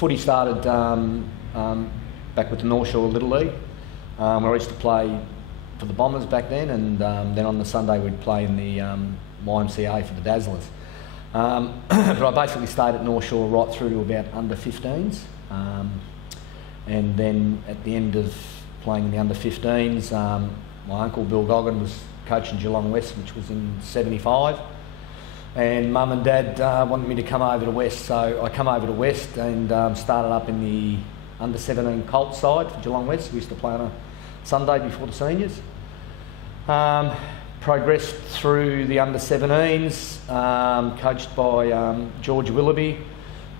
footy started back with the North Shore Little League, where I used to play for the Bombers back then, and then on the Sunday we'd play in the YMCA for the Dazzlers. But I basically stayed at North Shore right through to about under 15s, and then at the end of playing in the under 15s, my uncle Bill Goggin was coaching Geelong West, which was in '75, and Mum and Dad wanted me to come over to West, so I come over to West and started up in the under 17 Colt side for Geelong West. We used to play on a Sunday before the seniors. Progressed through the under 17s, coached by George Willoughby.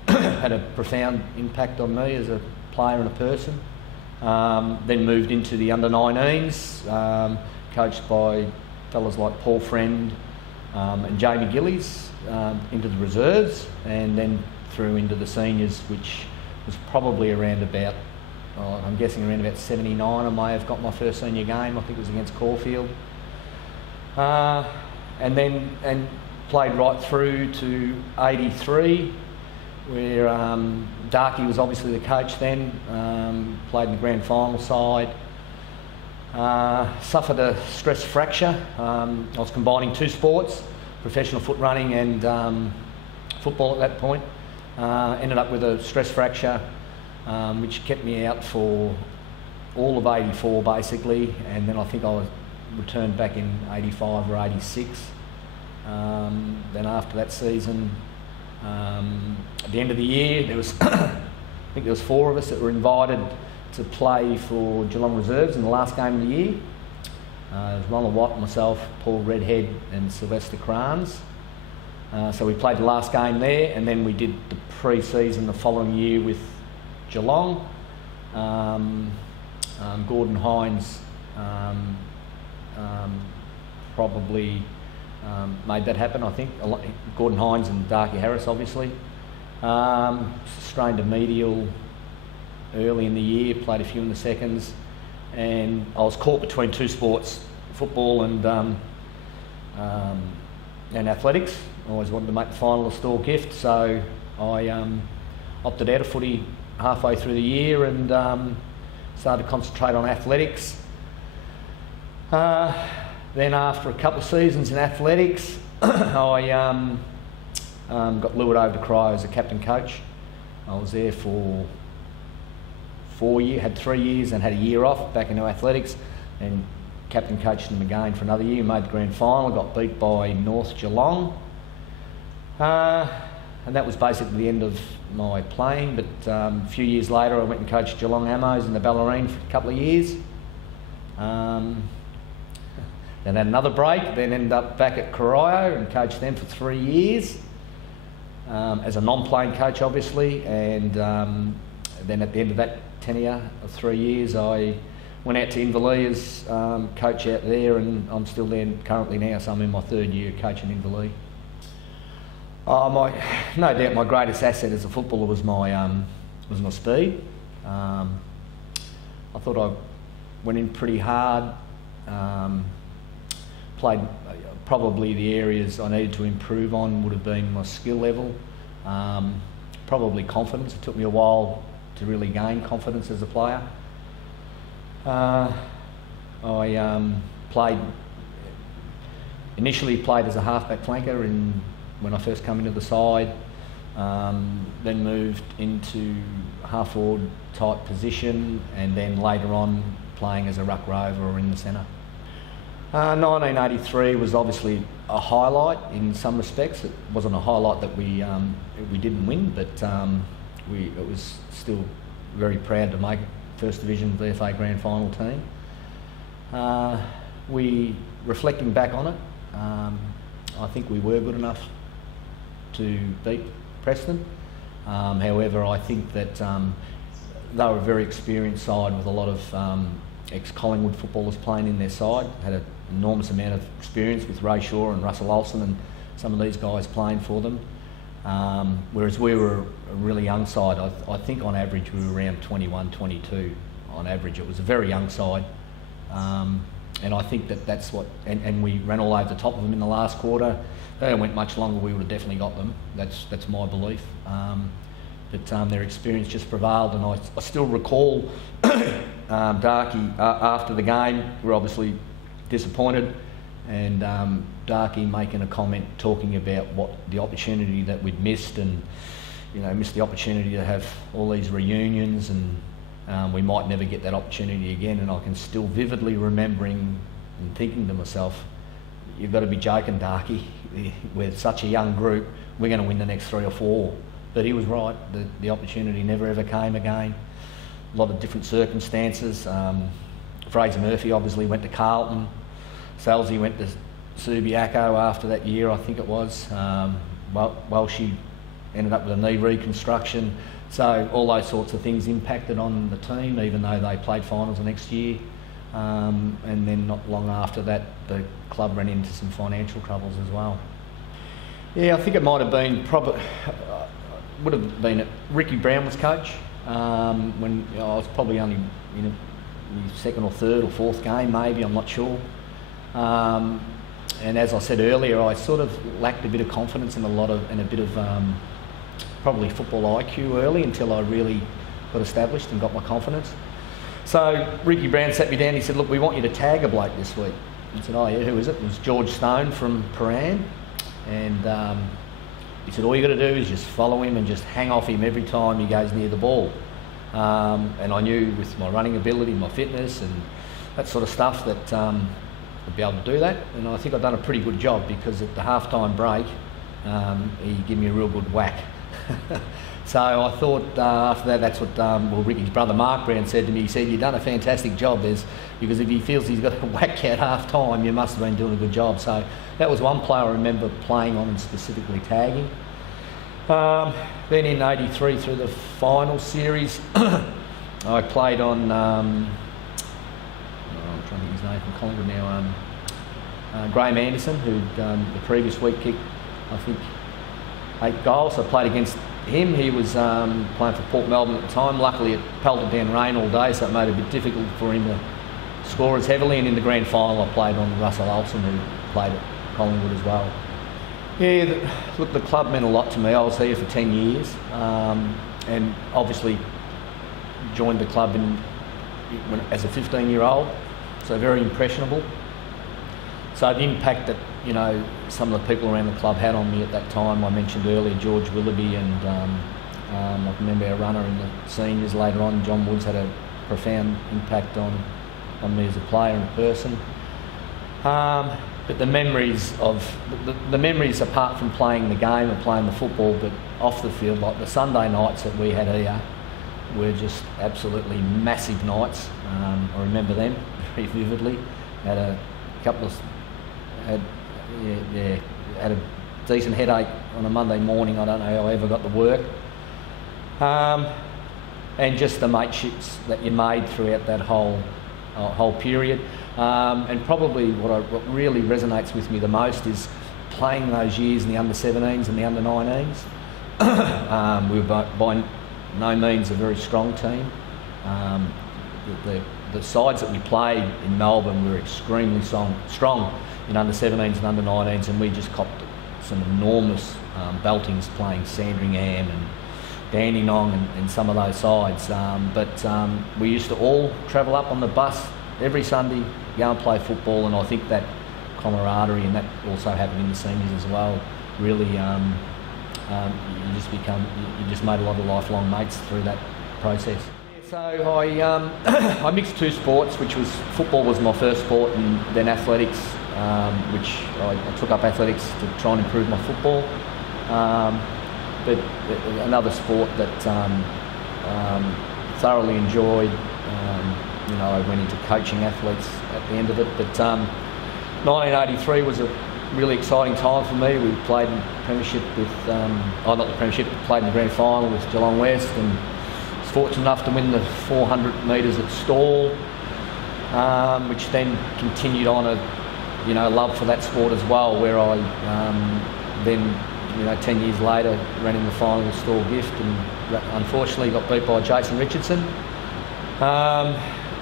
Had a profound impact on me as a player and a person. Then moved into the under 19s, coached by fellas like Paul Friend and Jamie Gillies, into the reserves, and then through into the seniors, which was probably around about, I'm guessing around about 79 I may have got my first senior game. I think it was against Caulfield. And played right through to 83, where Darky was obviously the coach then. Played in the grand final side. Suffered a stress fracture. I was combining two sports, professional foot running and football at that point. Ended up with a stress fracture, which kept me out for all of 84 basically, and then I think I returned back in 85 or 86. Then after that season, at the end of the year, there was I think there was 4 of us that were invited to play for Geelong Reserves in the last game of the year. It was Ronald Watt, myself, Paul Redhead and Sylvester Kranz. So we played the last game there, and then we did the pre-season the following year with Geelong. Gordon Hines probably made that happen, I think. Gordon Hines and Darky Harris, obviously. Strained a medial early in the year, played a few in the seconds, and I was caught between two sports, football and athletics. I always wanted to make the final a store gift, so I opted out of footy halfway through the year and started to concentrate on athletics. Then after a couple of seasons in athletics, I got lured over to Cryo as a captain coach. I was there for 4 years, had 3 years and had a year off back into athletics, and captain coached them again for another year, made the grand final, got beat by North Geelong. And that was basically the end of my playing, but a few years later I went and coached Geelong Amos in the Ballerine for a couple of years. Then had another break, then ended up back at Corio and coached them for 3 years as a non-playing coach obviously, and then at the end of that tenure of 3 years I went out to Inverleigh as coach out there, and I'm still there currently now, so I'm in my 3rd year coaching Inverleigh. No doubt my greatest asset as a footballer was my speed. I thought I went in pretty hard, played probably the areas I needed to improve on would have been my skill level, probably confidence. It took me a while to really gain confidence as a player. I initially played as a halfback flanker when I first came into the side, then moved into half forward type position, and then later on playing as a ruck rover or in the centre. 1983 was obviously a highlight in some respects. It wasn't a highlight that we didn't win, but it was still very proud to make First Division VFA Grand Final team. Reflecting back on it, I think we were good enough to beat Preston. However, I think that they were a very experienced side with a lot of ex-Collingwood footballers playing in their side. Had an enormous amount of experience with Ray Shaw and Russell Olsen and some of these guys playing for them. Whereas we were a really young side. I think on average we were around 21, 22 on average. It was a very young side. And I think that's what, and we ran all over the top of them in the last quarter. If it went much longer, we would have definitely got them. That's my belief. but their experience just prevailed, and I still recall Darky after the game. We're obviously disappointed, and Darky making a comment talking about what the opportunity that we'd missed, and missed the opportunity to have all these reunions, and we might never get that opportunity again. And I can still vividly remembering and thinking to myself, you've got to be joking, Darky. We're such a young group, we're going to win the next 3 or 4. But he was right, the opportunity never ever came again. A lot of different circumstances. Fraser Murphy obviously went to Carlton. Salzy went to Subiaco after that year, I think it was. She ended up with a knee reconstruction. So all those sorts of things impacted on the team, even though they played finals the next year. And then not long after that, the club ran into some financial troubles as well. Yeah, I think it might have been would have been Ricky Brown was coach when I was probably only in the second or third or fourth game, maybe, I'm not sure. And as I said earlier, I sort of lacked a bit of confidence and a bit of probably football IQ early until I really got established and got my confidence. So Ricky Brown sat me down. He said, "Look, we want you to tag a bloke this week." I said, "Oh yeah, who is it?" It was George Stone from Paran, and he said, "All you got to do is just follow him and just hang off him every time he goes near the ball." And I knew with my running ability, my fitness, and that sort of stuff that I'd be able to do that. And I think I've done a pretty good job, because at the half-time break, he gave me a real good whack. So I thought after that, that's what Ricky's brother Mark Brown said to me. He said, "You've done a fantastic job, because if he feels he's got a whack at half-time, you must have been doing a good job." So that was one player I remember playing on and specifically tagging. Then in '83, through the final series, I played on, I'm trying to think his name from Collingwood now, Graham Anderson, who'd the previous week kicked, I think, 8 goals. So I played against him. He was playing for Port Melbourne at the time. Luckily it pelted down rain all day, so it made it a bit difficult for him to score as heavily. And in the grand final I played on Russell Olsen, who played at Collingwood as well. Yeah, look, the club meant a lot to me. I was here for 10 years, and obviously joined the club as a 15-year-old, so very impressionable. So the impact that some of the people around the club had on me at that time, I mentioned earlier George Willoughby, and I remember our runner in the seniors later on, John Woods, had a profound impact on me as a player and a person. But the memories apart from playing the game and playing the football, but off the field, like the Sunday nights that we had here, were just absolutely massive nights. I remember them very vividly. Had a decent headache on a Monday morning. I don't know how I ever got to work. And just the mateships that you made throughout that whole period. And probably what really resonates with me the most is playing those years in the under-17s and the under-19s. We were by no means a very strong team. The sides that we played in Melbourne were extremely strong in under-17s and under-19s, and we just copped some enormous beltings playing Sandringham and Dandenong and some of those sides. But we used to all travel up on the bus every Sunday, go and play football, and I think that camaraderie, and that also happened in the seniors as well, really you just made a lot of lifelong mates through that process. So I mixed 2 sports, which was football was my first sport, and then athletics, which I took up athletics to try and improve my football. But another sport that thoroughly enjoyed. I went into coaching athletes at the end of it. But 1983 was a really exciting time for me. We played in the premiership with, not the premiership, but played in the grand final with Geelong West, and was fortunate enough to win the 400 metres at Stawell, which then continued on a love for that sport as well, where I then 10 years later ran in the final with Stawell Gift, and unfortunately got beat by Jason Richardson.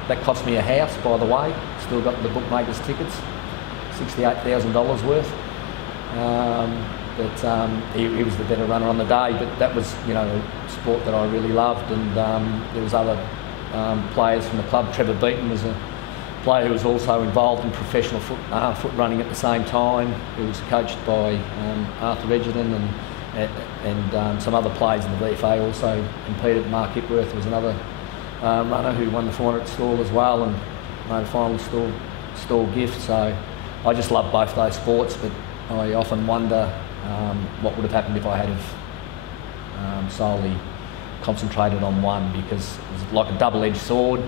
That cost me a house, by the way. Still got the bookmakers' tickets, $68,000 worth. But he was the better runner on the day. But that was, you know, a sport that I really loved. And there was other players from the club. Trevor Beaton was a player who was also involved in professional foot running at the same time. He was coached by Arthur Edgerton and some other players in the VFA also competed. Mark Hipworth was another runner who won the 400 stall as well and made a final stall gift. So I just love both those sports, but I often wonder what would have happened if I had have solely concentrated on one, because it was like a double-edged sword.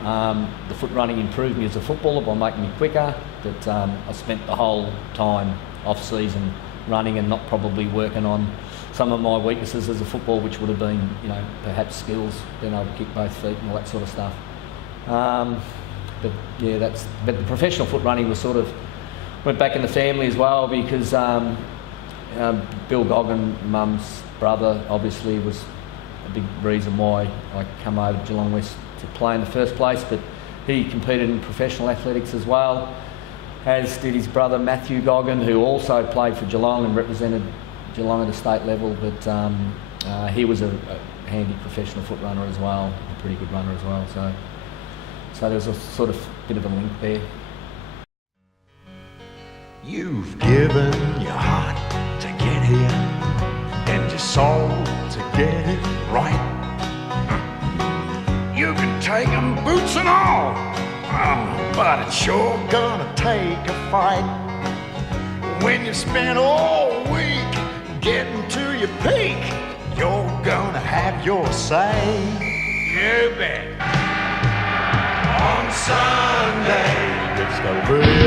The foot running improved me as a footballer by making me quicker, but I spent the whole time off-season running and not probably working on some of my weaknesses as a footballer, which would have been, you know, perhaps skills, being able to kick both feet and all that sort of stuff. But yeah, but the professional foot running was sort of went back in the family as well, because Bill Goggin, Mum's brother, obviously was a big reason why I come over to Geelong West to play in the first place. But he competed in professional athletics as well, as did his brother Matthew Goggin, who also played for Geelong and represented Geelong at a state level. But he was a handy professional foot runner as well, a pretty good runner as well. So there's a sort of bit of a link there. You've given your heart to get here and your soul to get it right. You can take 'em boots and all, but it's sure gonna take a fight. When you spend all week getting to your peak, you're gonna have your say. You bet. On Sunday, it's gonna be